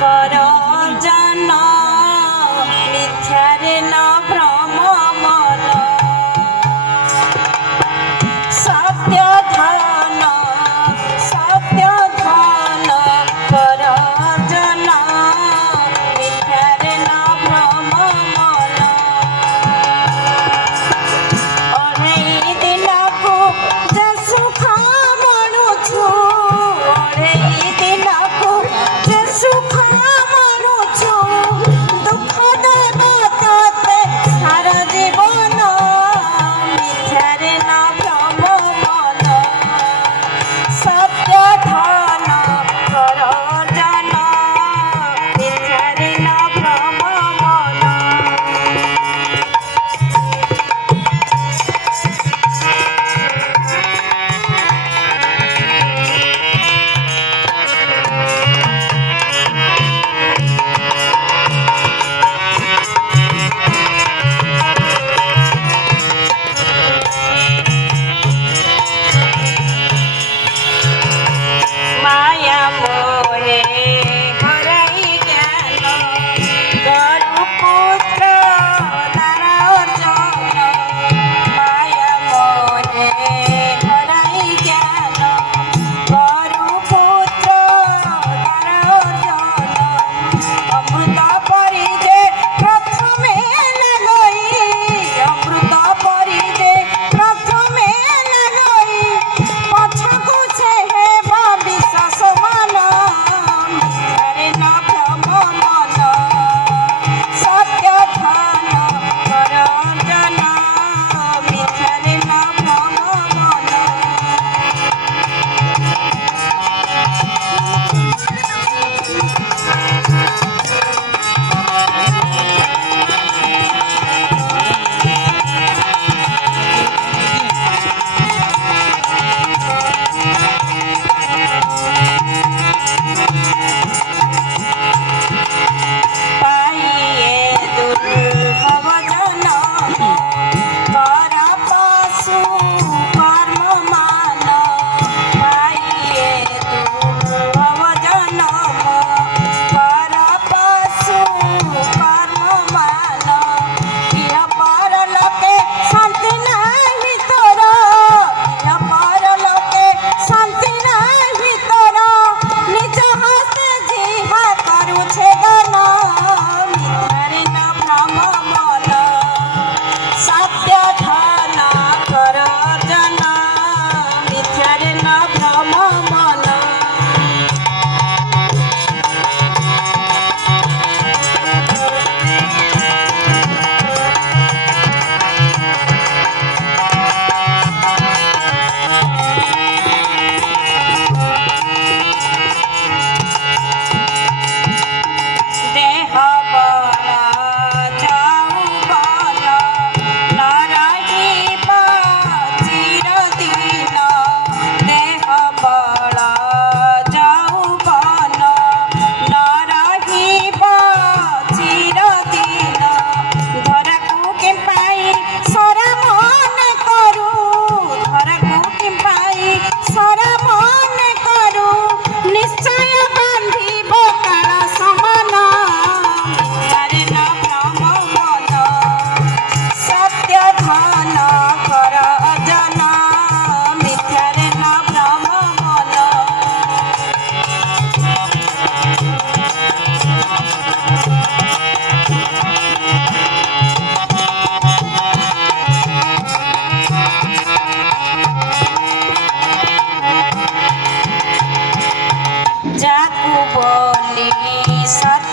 कर जन मिथ्यारे न भ्रम मन सत्य धन कर जन मिथ्यारे न भ्रम मन अढ़ाई दिन को जे सुख मणुछु अढ़ाई दिन को जे सुख मणुछु दुख देव तोते सारा जीवन मिथ्यारे न भ्रम मन सत्य धन कर जन मिथ्यारे न भ्रम मन माया मोहे हराई ज्ञान गरु पुत्र तारा अर्जन माया मोहे हराई ज्ञान गरु पुत्र तारा अर्जन अमृत परि जे प्रथमे लगई अमृत परि जे प्रथमे लगई पछकु से हेबा विश्वास मान मिथ्यारे न भ्रम मन सत्य धन कर जन मिथ्यारे न भ्रम मन पाइए दुर्लभ जनम कर पशु कर्म मान पाइए दुर्लभ जनम कर पशु कर्म मान इह परलोके शांति नाही तोर इह परलोके शांति नाही तोर निज हस्ते जिहा करुछे दान मिथ्यारे न भ्रम मन सत्य धन कर जन मिथ्यारे न भ्रम मन देह बला जाऊबन न रहिबा चिरदिन देह बला जाऊबन न रहिबा चिरदिन धराकु के पाई सरा मन करू धराकु के पाई सरा मन करू निश्चय बांधिब काल समान मिथ्यारे न भ्रम मन सत्य धन कर जन मिथ्यारे न भ्रम मन जाकु बोली सत्य